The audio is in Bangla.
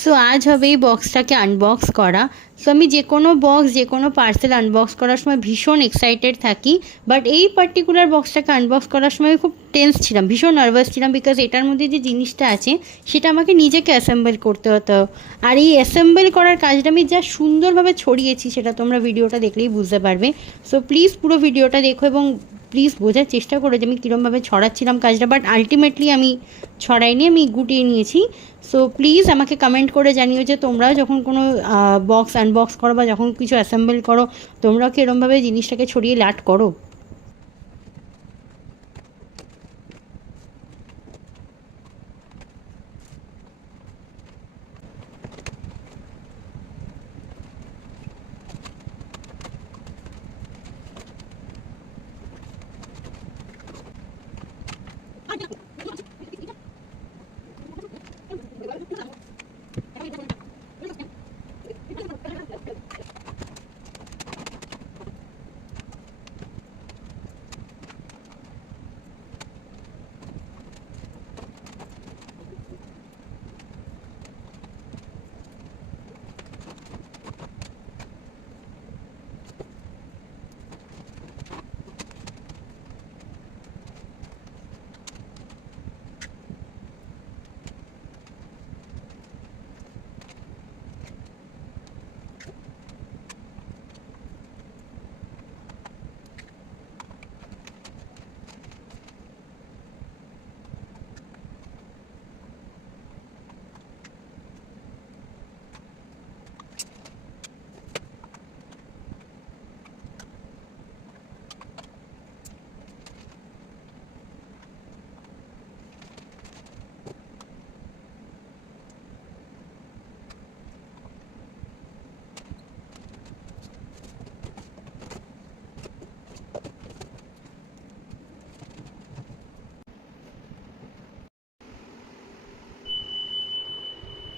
সো আজ হবে এই বক্সটাকে আনবক্স করা। সো আমি যে কোনো বক্স যে কোনো পার্সেল আনবক্স করার সময় ভীষণ এক্সাইটেড থাকি, বাট এই পার্টিকুলার বক্সটাকে আনবক্স করার সময় খুব টেন্স ছিলাম, ভীষণ নার্ভাস ছিলাম, বিকজ এটার মধ্যে যে জিনিসটা আছে সেটা আমাকে নিজেকে অ্যাসেম্বল করতে হতো। আর এই অ্যাসেম্বল করার কাজটা আমি যা সুন্দরভাবে ছড়িয়েছি সেটা তোমরা ভিডিওটা দেখলেই বুঝতে পারবে। সো প্লিজ পুরো ভিডিওটা দেখো এবং প্লিজ বোঝার চেষ্টা করো যে আমি কীরকমভাবে ছড়াচ্ছিলাম কাজটা, বাট আলটিমেটলি আমি ছড়াইনি, আমি গুটিয়ে নিয়েছি। সো প্লিজ আমাকে কমেন্ট করে জানিও যে তোমরাও যখন কোনো বক্স আনবক্স করো বা যখন কিছু অ্যাসেম্বল করো তোমরাও কি এরমভাবে জিনিসটাকে ছড়িয়ে লাট করো।